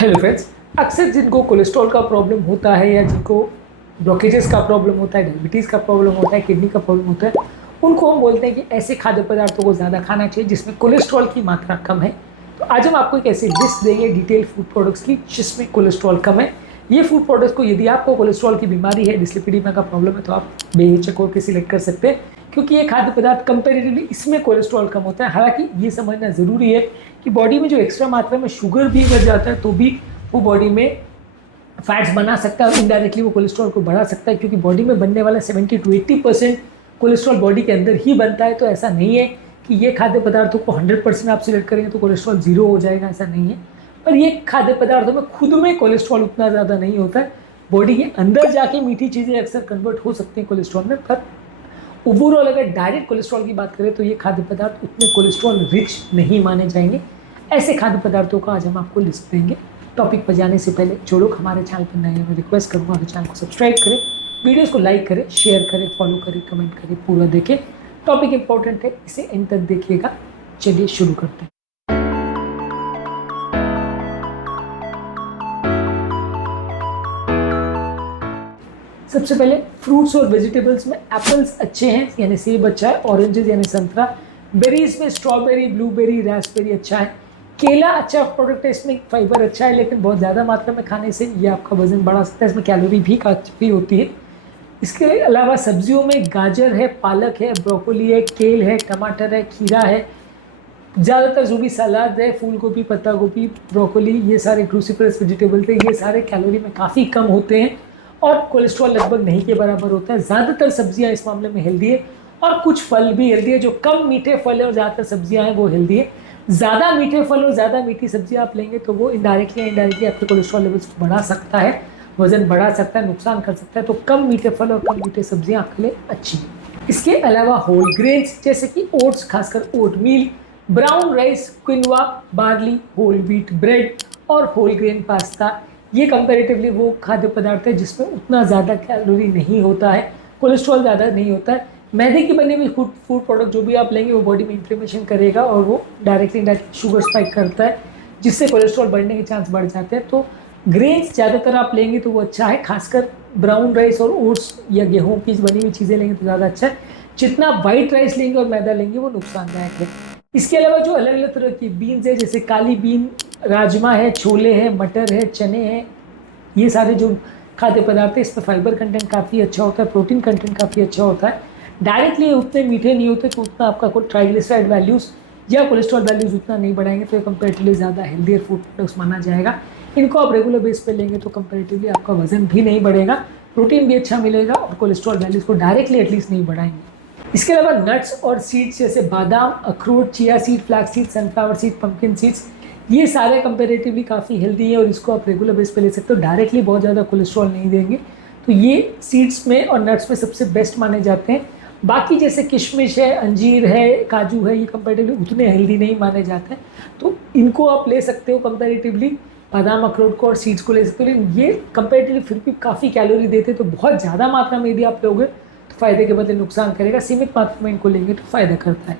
Hello friends, अक्सर जिनको cholesterol का प्रॉब्लम होता है या जिनको ब्लॉकेजेस का प्रॉब्लम होता है, डायबिटीज़ का प्रॉब्लम होता है, किडनी का प्रॉब्लम होता है, उनको हम बोलते हैं कि ऐसे खाद्य पदार्थों को ज़्यादा खाना चाहिए जिसमें कोलेस्ट्रॉल की मात्रा कम है। तो आज हम आपको एक ऐसी लिस्ट देंगे डिटेल फूड प्रोडक्ट्स की जिसमें कोलेस्ट्रॉल कम है। ये फूड प्रोडक्ट्स को यदि आपको कोलेस्ट्रॉल की बीमारी है, डिस्लिपिडीमिया का प्रॉब्लम है, तो आप बेहिचक होकर सिलेक्ट कर सकते हैं क्योंकि ये खाद्य पदार्थ कंपेरेटिवली इसमें कोलेस्ट्रॉल कम होता है। हालांकि ये समझना ज़रूरी है कि बॉडी में जो एक्स्ट्रा मात्रा में शुगर भी बढ़ जाता है तो भी वो बॉडी में फैट्स बना सकता है और इनडायरेक्टली वो कोलेस्ट्रॉल को बढ़ा सकता है, क्योंकि बॉडी में बनने वाला 70 to 80% कोलेस्ट्रॉल बॉडी के अंदर ही बनता है। तो ऐसा नहीं है कि ये खाद्य पदार्थों को 100% आप सिलेक्ट करेंगे तो कोलेस्ट्रॉल जीरो हो जाएगा, ऐसा नहीं है। पर ये खाद्य पदार्थों में खुद में कोलेस्ट्रॉल उतना ज़्यादा नहीं होता है। बॉडी के अंदर जाके मीठी चीज़ें अक्सर कन्वर्ट हो सकती हैं कोलेस्ट्रॉल में, पर ओवरऑल अगर डायरेक्ट कोलेस्ट्रॉल की बात करें तो ये खाद्य पदार्थ उतने कोलेस्ट्रॉल रिच नहीं माने जाएंगे। ऐसे खाद्य पदार्थों का आज हम आपको लिस्ट देंगे। टॉपिक पर जाने से पहले जो लोग हमारे चैनल पर नए हैं मैं रिक्वेस्ट करूँगा कि चैनल को सब्सक्राइब करें, वीडियोस को लाइक करें, शेयर करें, फॉलो करें, कमेंट करें, पूरा देखें। टॉपिक इंपॉर्टेंट है, इसे एंड तक देखिएगा। चलिए शुरू करते हैं। सबसे पहले फ्रूट्स और वेजिटेबल्स में एप्पल्स अच्छे हैं, यानी सेब अच्छा है, ऑरेंजेस यानी संतरा, बेरीज में स्ट्रॉबेरी, ब्लूबेरी, रास्पबेरी अच्छा है, केला अच्छा प्रोडक्ट है, इसमें फाइबर अच्छा है, लेकिन बहुत ज़्यादा मात्रा में खाने से ये आपका वजन बढ़ा सकता है, इसमें कैलोरी भी काफ़ी होती है। इसके अलावा सब्जियों में गाजर है, पालक है, ब्रोकोली है, केल है, टमाटर है, खीरा है, ज़्यादातर जो भी सलाद है, फूल गोभी, पत्ता गोभी, ब्रोकोली, ये सारे क्रूसीफरस वेजिटेबल थे, ये सारे कैलोरी में काफ़ी कम होते हैं और कोलेस्ट्रॉल लगभग नहीं के बराबर होता है। ज़्यादातर सब्जियां इस मामले में हेल्दी है और कुछ फल भी हेल्दी है। जो कम मीठे फल है और ज़्यादातर सब्जियां हैं वो हेल्दी है। ज़्यादा मीठे फल और ज़्यादा मीठी सब्जियां आप लेंगे तो वो इनडायरेक्टली आपके कोलेस्ट्रॉल लेवल्स को बढ़ा सकता है, वजन बढ़ा सकता है, नुकसान कर सकता है। तो कम मीठे फल और कम मीठे सब्जियां आपके लिए अच्छी है। इसके अलावा होल ग्रेन्स जैसे कि ओट्स, खासकर oatmeal, brown rice, quinoa, barley, whole wheat bread और होल ग्रेन पास्ता, ये कंपैरेटिवली वो खाद्य पदार्थ है जिसमें उतना ज़्यादा कैलोरी नहीं होता है, कोलेस्ट्रॉल ज़्यादा नहीं होता है। मैदे की बनी हुई फूड प्रोडक्ट जो भी आप लेंगे वो बॉडी में इन्फ्लेमेशन करेगा और वो डायरेक्टली शुगर स्पाइक करता है, जिससे कोलेस्ट्रॉल बढ़ने के चांस बढ़ जाते हैं। तो ग्रेन्स ज़्यादातर आप लेंगे तो वो अच्छा है, खासकर ब्राउन राइस और ओट्स या गेहूँ की बनी हुई चीज़ें लेंगे तो ज़्यादा अच्छा है। जितना वाइट राइस लेंगे और मैदा लेंगे वो नुकसानदायक है। इसके अलावा जो अलग अलग तरह की बीन्स है, जैसे काली बीन, राजमा है, छोले हैं, मटर है, चने हैं, ये सारे जो खाद्य पदार्थ है इसमें फाइबर कंटेंट काफ़ी अच्छा होता है, प्रोटीन कंटेंट काफ़ी अच्छा होता है। डायरेक्टली उतने मीठे नहीं होते तो उतना आपका ट्राइग्लिसराइड वैल्यूज़ या कोलेस्ट्रॉल वैल्यूज़ उतना नहीं बढ़ाएंगे, तो ये कंपेरेटिवली ज़्यादा हेल्दियर फूड प्रोडक्ट्स माना जाएगा। इनको आप रेगुलर बेस पे लेंगे तो कंपेरेटिवली आपका वजन भी नहीं बढ़ेगा, प्रोटीन भी अच्छा मिलेगा और कोलेस्ट्रॉल वैल्यूज़ को डायरेक्टली एटलीस्ट नहीं बढ़ाएंगे। इसके अलावा नट्स और सीड्स जैसे बादाम, अखरोट, chia seed, flax seed, sunflower seed, pumpkin seeds, ये सारे कंपेरेटिवली काफ़ी हेल्दी है और इसको आप रेगुलर बेस पे ले सकते हो, डायरेक्टली बहुत ज़्यादा कोलेस्ट्रॉल नहीं देंगे। तो ये सीड्स में और नट्स में सबसे बेस्ट माने जाते हैं। बाकी जैसे किशमिश है, अंजीर है, काजू है, ये कंपेरेटिवली उतने हेल्दी नहीं माने जाते हैं, तो इनको आप ले सकते हो कंपेरेटिवली, बादाम, अखरोट को और सीड्स को ले सकते हो। लेकिन ये कंपेरेटिवली फिर भी काफ़ी कैलोरी देते हैं, तो बहुत ज़्यादा मात्रा में यदि आप लोगे तो फ़ायदे के बदले नुकसान करेगा। सीमित मात्रा में इनको लेंगे तो फ़ायदा करता है।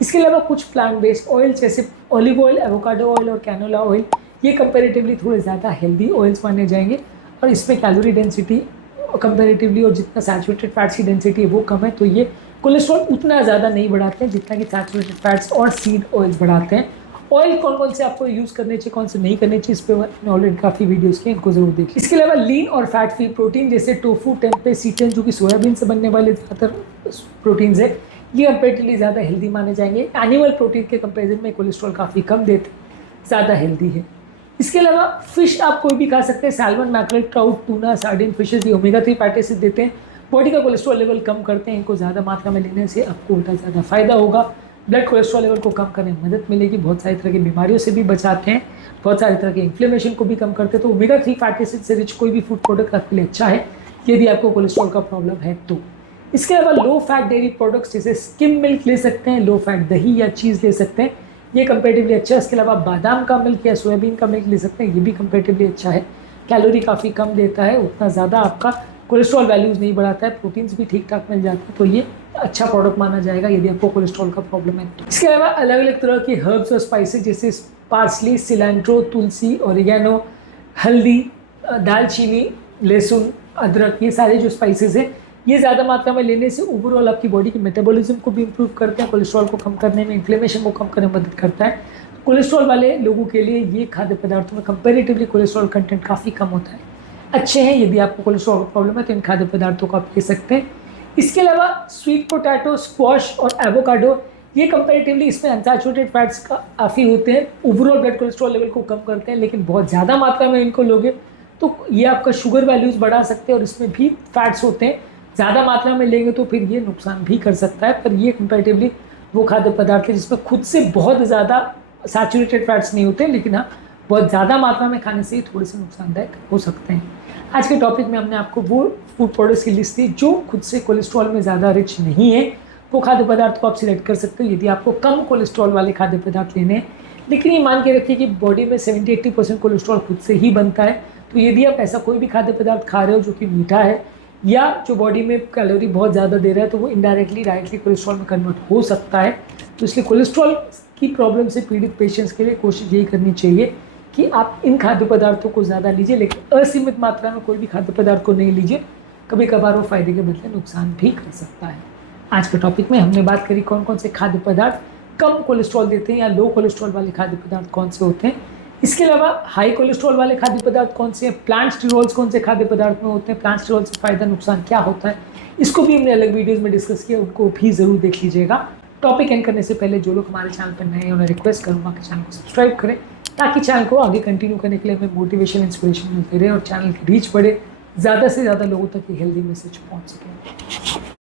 इसके अलावा कुछ प्लांट बेस्ड ऑयल जैसे ऑलिव ऑयल, एवोकाडो ऑयल और कैनोला ऑयल, ये कंपेरेटिवली थोड़े ज़्यादा हेल्दी ऑयल्स माने जाएंगे और इसमें कैलोरी डेंसिटी कंपेरेटिवली और जितना सैचुरेटेड फैट्स की डेंसिटी है वो कम है, तो ये कोलेस्ट्रॉल उतना ज़्यादा नहीं बढ़ाते हैं जितना कि सैचुरेटेड फैट्स और सीड ऑयल्स बढ़ाते हैं। ऑयल कौन कौन से आपको यूज़ करने चाहिए, कौन से नहीं करने चाहिए, इस पर मैंने ऑलरेडी काफ़ी वीडियोस किए, इनको जरूर देखिए। इसके अलावा लीन और फैट फ्री प्रोटीन जैसे टोफू, टेम्पे, सीटन, जो कि सोयाबीन से बनने वाले ज़्यादातर प्रोटीन्स है, ये कंपेरेटिवली ज़्यादा हेल्दी माने जाएंगे। एनिमल प्रोटीन के कंपेरिजन में कोलेस्ट्रॉल काफ़ी कम देते, ज़्यादा हेल्दी है। इसके अलावा फिश आप कोई भी खा सकते हैं, salmon, mackerel, trout, tuna, sardine fishes, ये ओमेगा 3 फैटी एसिड देते हैं, बॉडी का कोलेस्ट्रॉल लेवल कम करते हैं। इनको ज़्यादा मात्रा में लेने से आपको उल्टा ज़्यादा फायदा होगा, ब्लड कोलेस्ट्रॉल लेवल को कम करने में मदद मिलेगी, बहुत सारी तरह की बीमारियों से भी बचाते हैं, बहुत सारी तरह के इन्फ्लेमेशन को भी कम करते हैं। तो ओमेगा 3 फैटी एसिड से रिच कोई भी फूड प्रोडक्ट आपके लिए अच्छा है यदि आपको कोलेस्ट्रॉल का प्रॉब्लम है तो। इसके अलावा लो फैट डेयरी प्रोडक्ट्स जैसे स्किम मिल्क ले सकते हैं, लो फैट दही या चीज़ ले सकते हैं, ये कंपेरेटिवली अच्छा है। इसके अलावा बादाम का मिल्क या सोयाबीन का मिल्क ले सकते हैं, ये भी कंपेरेटिवली अच्छा है, कैलोरी काफ़ी कम देता है, उतना ज़्यादा आपका कोलेस्ट्रॉल वैल्यूज़ नहीं बढ़ाता है, प्रोटीन्स भी ठीक ठाक मिल जाते हैं, तो ये अच्छा प्रोडक्ट माना जाएगा यदि आपको कोलेस्ट्रॉल का प्रॉब्लम है। इसके अलावा अलग अलग तरह की हर्ब्स और स्पाइसेस जैसे पार्सली, सिलेंट्रो, तुलसी, ओरिगेनो, हल्दी, दालचीनी, लहसुन, अदरक, ये सारे जो स्पाइसेस हैं ये ज़्यादा मात्रा में लेने से ओवरऑल आपकी बॉडी के मेटाबॉलिज्म को भी इम्प्रूव करते हैं, कोलेस्ट्रॉल को कम करने में, इन्फ्लेमेशन को कम करने में मदद करता है। कोलेस्ट्रॉल वाले लोगों के लिए ये खाद्य पदार्थों में कंपैरेटिवली कोलेस्ट्रॉल कंटेंट काफ़ी कम होता है, अच्छे हैं। यदि आपको कोलेस्ट्रॉल प्रॉब्लम है तो इन खाद्य पदार्थों को आप ले सकते हैं। इसके अलावा स्वीट पोटैटो, स्क्वाश और एवोकाडो, ये कंपैरेटिवली इसमें अनसैचुरेटेड फैट्स काफ़ी होते हैं, ओवरऑल ब्लड कोलेस्ट्रॉल लेवल को कम करते हैं, लेकिन बहुत ज़्यादा मात्रा में इनको लोगे तो ये आपका शुगर वैल्यूज़ बढ़ा सकते हैं और इसमें भी फैट्स होते हैं। ज़्यादा मात्रा में लेंगे तो फिर ये नुकसान भी कर सकता है, पर ये कंपैरेटिवली वो खाद्य पदार्थ है जिसमें खुद से बहुत ज़्यादा सैचुरेटेड फैट्स नहीं होते, लेकिन हाँ बहुत ज़्यादा मात्रा में खाने से थोड़े से नुकसानदायक हो सकते हैं। आज के टॉपिक में हमने आपको वो फूड प्रोडक्ट्स की लिस्ट दी जो खुद से कोलेस्ट्रॉल में ज़्यादा रिच नहीं है, वो खाद्य पदार्थ को आप सिलेक्ट कर सकते हो यदि आपको कम कोलेस्ट्रॉल वाले खाद्य पदार्थ लेने हैं। लेकिन ये मान के रखिए कि बॉडी में 70-80% कोलेस्ट्रॉल खुद से ही बनता है, तो यदि आप ऐसा कोई भी खाद्य पदार्थ खा रहे हो जो कि मीठा है या जो बॉडी में कैलोरी बहुत ज़्यादा दे रहा है, तो वो इनडायरेक्टली डायरेक्टली कोलेस्ट्रॉल में कन्वर्ट हो सकता है। तो इसलिए कोलेस्ट्रॉल की प्रॉब्लम से पीड़ित पेशेंट्स के लिए कोशिश यही करनी चाहिए कि आप इन खाद्य पदार्थों को ज़्यादा लीजिए, लेकिन असीमित मात्रा में कोई भी खाद्य पदार्थ को नहीं लीजिए, कभी कभार वो फायदे के बदले नुकसान भी कर सकता है। आज के टॉपिक में हमने बात करी कौन कौन से खाद्य पदार्थ कम कोलेस्ट्रॉल देते हैं या लो कोलेस्ट्रॉल वाले खाद्य पदार्थ कौन से होते हैं। इसके अलावा हाई कोलेस्ट्रॉल वाले खाद्य पदार्थ कौन से हैं, प्लांट स्टेरॉल्स कौन से खाद्य पदार्थ में होते हैं, प्लांट स्टेरॉल से फ़ायदा नुकसान क्या होता है, इसको भी हमने अलग वीडियोज़ में डिस्कस किया, उनको भी ज़रूर देख लीजिएगा। टॉपिक एंड करने से पहले जो लोग हमारे चैनल पर नए हैं उन्हें रिक्वेस्ट करूँगा कि चैनल को सब्सक्राइब करें, ताकि चैनल को आगे कंटिन्यू करने के लिए हमें मोटिवेशन, इंस्पिरेशन मिलते रहे और चैनल की रीच बढ़े, ज़्यादा से ज़्यादा लोगों तक ये हेल्दी मैसेज पहुँच सके।